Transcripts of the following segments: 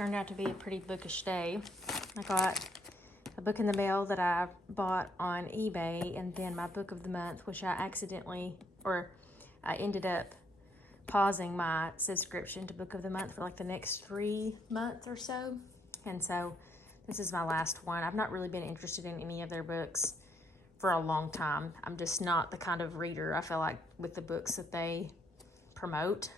turned out to be a pretty bookish day. I got a book in the mail that I bought on eBay, and then my book of the month, which I ended up pausing my subscription to book of the month for like the next 3 months or so. And so this is my last one. I've not really been interested in any of their books for a long time. I'm just not the kind of reader, I feel like, with the books that they promote.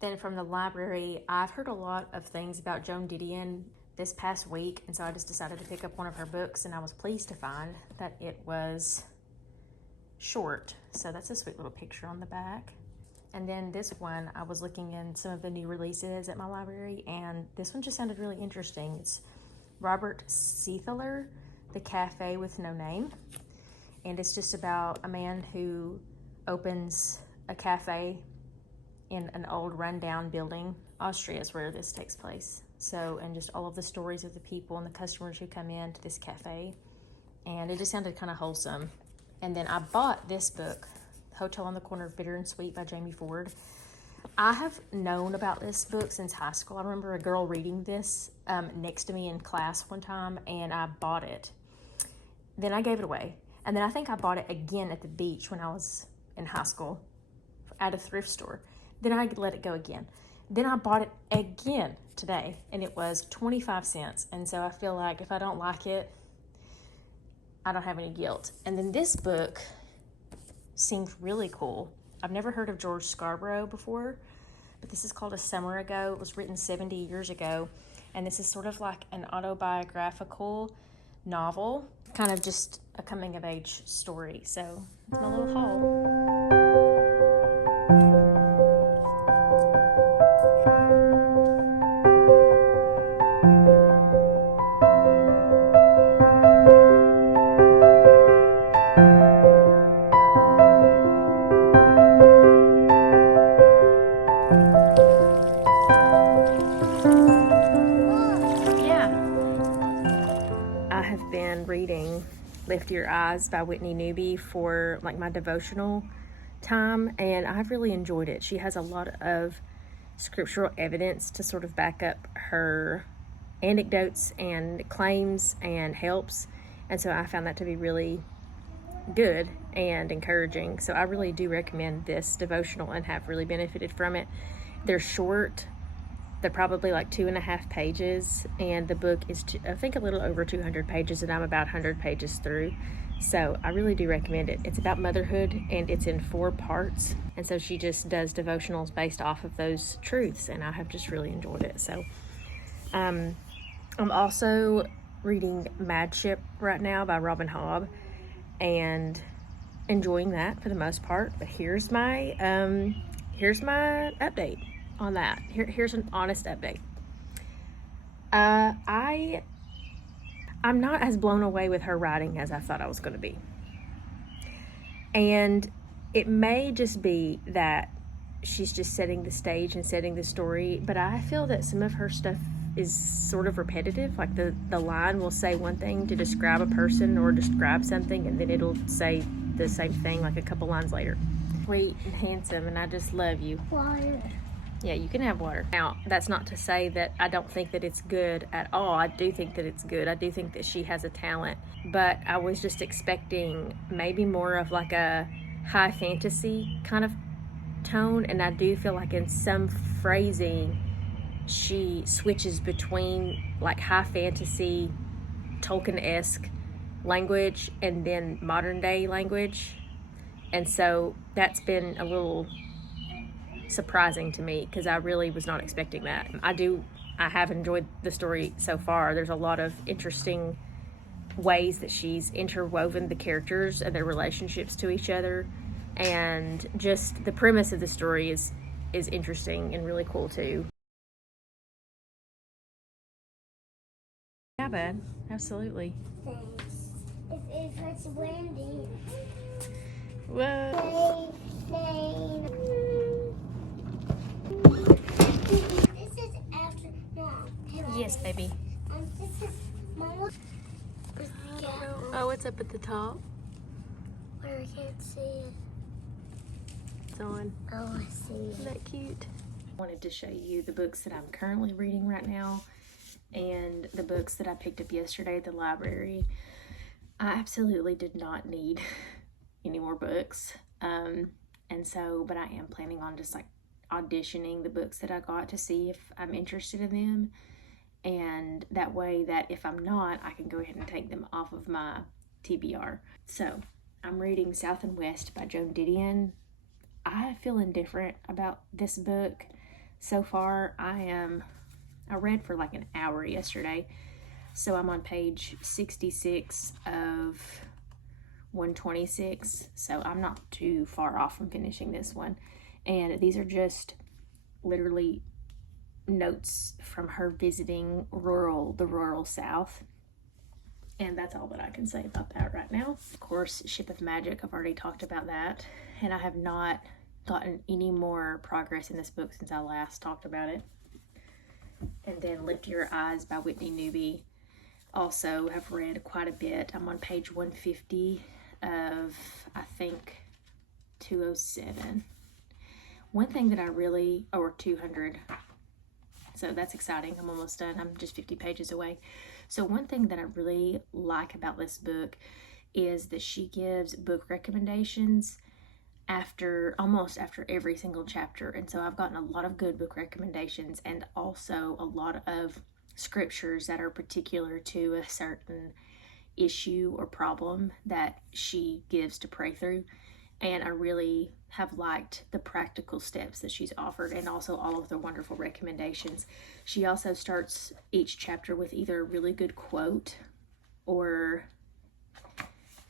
Then from the library, I've heard a lot of things about Joan Didion this past week, and so I just decided to pick up one of her books, and I was pleased to find that it was short. So that's a sweet little picture on the back. And then this one, I was looking in some of the new releases at my library, and this one just sounded really interesting. It's Robert Seethaler, The Cafe with No Name. And it's just about a man who opens a cafe in an old rundown building. Austria is where this takes place. So, and just all of the stories of the people and the customers who come in to this cafe. And it just sounded kind of wholesome. And then I bought this book, Hotel on the Corner of Bitter and Sweet by Jamie Ford. I have known about this book since high school. I remember a girl reading this next to me in class one time, and I bought it. Then I gave it away. And then I think I bought it again at the beach when I was in high school at a thrift store. Then I let it go again. Then I bought it again today, and it was 25 cents. And so I feel like if I don't like it, I don't have any guilt. And then this book seemed really cool. I've never heard of George Scarborough before, but this is called A Summer Ago. It was written 70 years ago, and this is sort of like an autobiographical novel, kind of just a coming-of-age story. So it's my little haul. Reading Lift Your Eyes by Whitney Newby for like my devotional time, and I've really enjoyed it. She has a lot of scriptural evidence to sort of back up her anecdotes and claims and helps, and so I found that to be really good and encouraging. So I really do recommend this devotional and have really benefited from it. They're short. They're probably like 2.5 pages, and the book is, I think, a little over 200 pages, and I'm about 100 pages through. So I really do recommend it. It's about motherhood, and it's in 4 parts. And so she just does devotionals based off of those truths, and I have just really enjoyed it. So I'm also reading Madship right now by Robin Hobb, and enjoying that for the most part. But here's my update on that. Here's an honest update. I'm not as blown away with her writing as I thought I was going to be. And it may just be that she's just setting the stage and setting the story, but I feel that some of her stuff is sort of repetitive. Like the line will say one thing to describe a person or describe something, and then it'll say the same thing like a couple lines later. Sweet and handsome, and I just love you. Water. Yeah, you can have water. Now, that's not to say that I don't think that it's good at all. I do think that it's good. I do think that she has a talent. But I was just expecting maybe more of like a high fantasy kind of tone. And I do feel like in some phrasing, she switches between like high fantasy, Tolkien-esque language and then modern day language. And so that's been a little surprising to me, because I really was not expecting that. I have enjoyed the story so far. There's a lot of interesting ways that she's interwoven the characters and their relationships to each other, and just the premise of the story is interesting and really cool too. Yeah, bud, absolutely. Thanks. If it's windy. Whoa. This is after Mom. Yes, baby. This is Mom. Oh, it's up at the top. Where I can't see it. It's on. Oh, I see it. Isn't that cute? I wanted to show you the books that I'm currently reading right now. and the books that I picked up yesterday at the library, I absolutely did not need any more books. And so, but I am planning on just like auditioning the books that I got to see if I'm interested in them. And that way that if I'm not, I can go ahead and take them off of my TBR. So I'm reading South and West by Joan Didion. I feel indifferent about this book so far. I read for like an hour yesterday, so I'm on page 66 of 126, so I'm not too far off from finishing this one. And these are just literally notes from her visiting the rural South. And that's all that I can say about that right now. Of course, Ship of Magic, I've already talked about that. And I have not gotten any more progress in this book since I last talked about it. And then Lift Your Eyes by Whitney Newby. Also have read quite a bit. I'm on page 150 of, I think, 207. One thing that I really, or 200. So that's exciting. I'm almost done. I'm just 50 pages away. So one thing that I really like about this book is that she gives book recommendations almost after every single chapter. And so I've gotten a lot of good book recommendations and also a lot of scriptures that are particular to a certain issue or problem that she gives to pray through. And I really have liked the practical steps that she's offered and also all of the wonderful recommendations. She also starts each chapter with either a really good quote or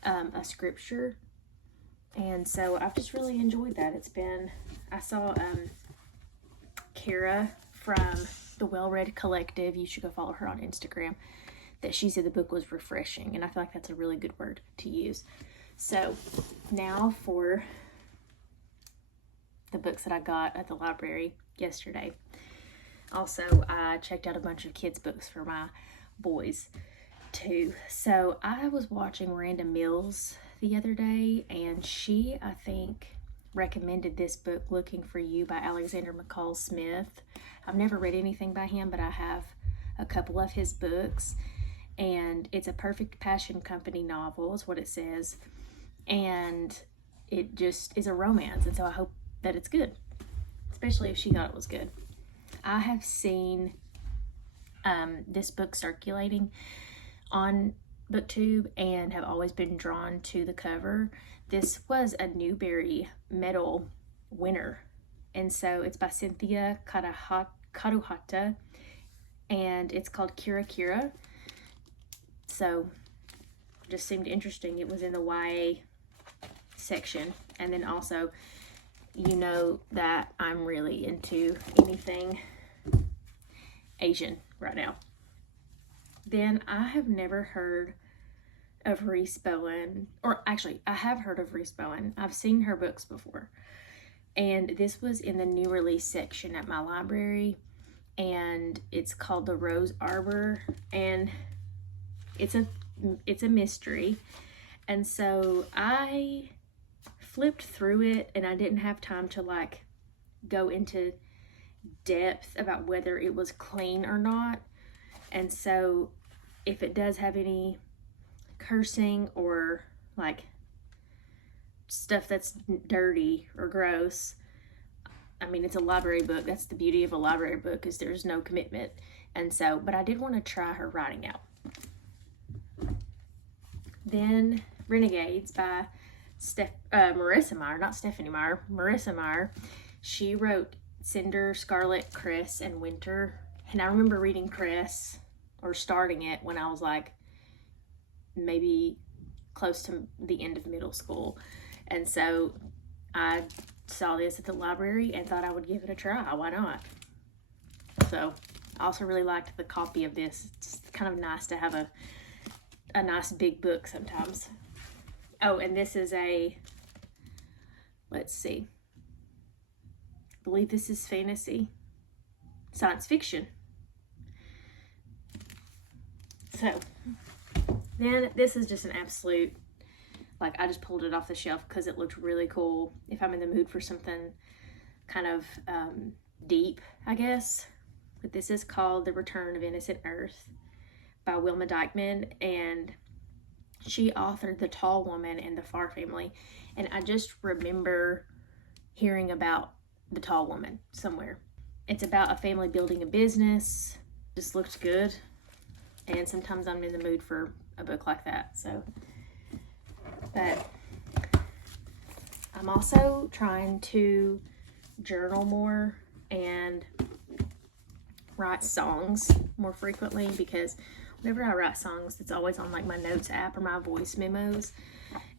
a scripture. And so I've just really enjoyed that. I saw Kara from the Well Read Collective, you should go follow her on Instagram, that she said the book was refreshing. And I feel like that's a really good word to use. So now for the books that I got at the library yesterday. Also, I checked out a bunch of kids' books for my boys too. So I was watching Miranda Mills the other day, and she, I think, recommended this book, Looking for You by Alexander McCall Smith. I've never read anything by him, but I have a couple of his books, and it's a perfect Passion Company novel is what it says, and it just is a romance, and so I hope that it's good, especially if she thought it was good. I have seen this book circulating on BookTube and have always been drawn to the cover. This was a Newbery Medal winner, and so it's by Cynthia Karuhata, and it's called Kira Kira. So just seemed interesting. It was in the YA section, and then also, you know that I'm really into anything Asian right now. Then I have never heard of Reese Bowen, or actually I have heard of Reese Bowen. I've seen her books before, and this was in the new release section at my library, and it's called The Rose Arbor, and it's a mystery. And so I flipped through it, and I didn't have time to like go into depth about whether it was clean or not. And so if it does have any cursing or like stuff that's dirty or gross, I mean, it's a library book. That's the beauty of a library book, is there's no commitment. And so, but I did want to try her writing out. Then Renegades by Marissa Meyer, not Stephanie Meyer, Marissa Meyer. She wrote Cinder, Scarlet, Cress, and Winter. And I remember reading Cress, or starting it, when I was like maybe close to the end of middle school. And so I saw this at the library and thought I would give it a try. Why not? So I also really liked the copy of this. It's kind of nice to have a nice big book sometimes. Oh, and this is let's see, I believe this is fantasy, science fiction. So then this is just an absolute, like, I just pulled it off the shelf because it looked really cool if I'm in the mood for something kind of deep, I guess. but this is called The Return of Innocent Earth by Wilma Dykeman, and she authored The Tall Woman and The Farr Family. And I just remember hearing about The Tall Woman somewhere. It's about a family building a business. Just looked good, and sometimes I'm in the mood for a book like that. So, but I'm also trying to journal more and write songs more frequently, because whenever I write songs, it's always on like my notes app or my voice memos.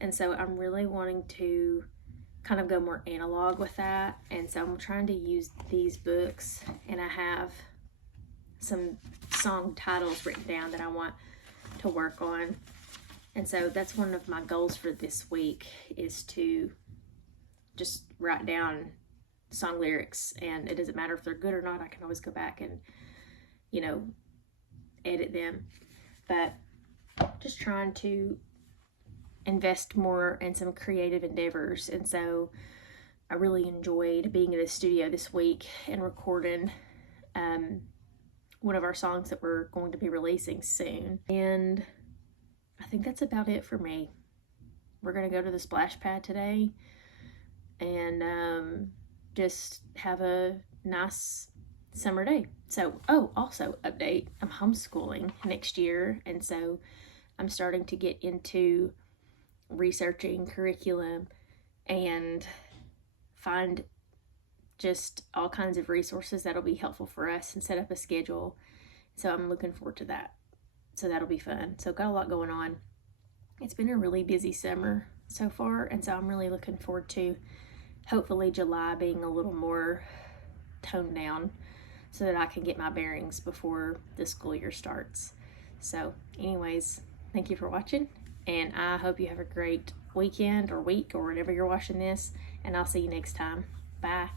And so I'm really wanting to kind of go more analog with that. And so I'm trying to use these books, and I have some song titles written down that I want to work on. And so that's one of my goals for this week, is to just write down song lyrics, and it doesn't matter if they're good or not. I can always go back and, you know, edit them. But just trying to invest more in some creative endeavors. And so I really enjoyed being in the studio this week and recording one of our songs that we're going to be releasing soon. And I think that's about it for me. We're going to go to the splash pad today and just have a nice summer day. So, also update, I'm homeschooling next year, and so I'm starting to get into researching curriculum and find just all kinds of resources that'll be helpful for us and set up a schedule. So I'm looking forward to that. So that'll be fun. So got a lot going on. It's been a really busy summer so far, and so I'm really looking forward to hopefully July being a little more toned down so that I can get my bearings before the school year starts. So anyways, thank you for watching, and I hope you have a great weekend or week or whenever you're watching this, and I'll see you next time. Bye.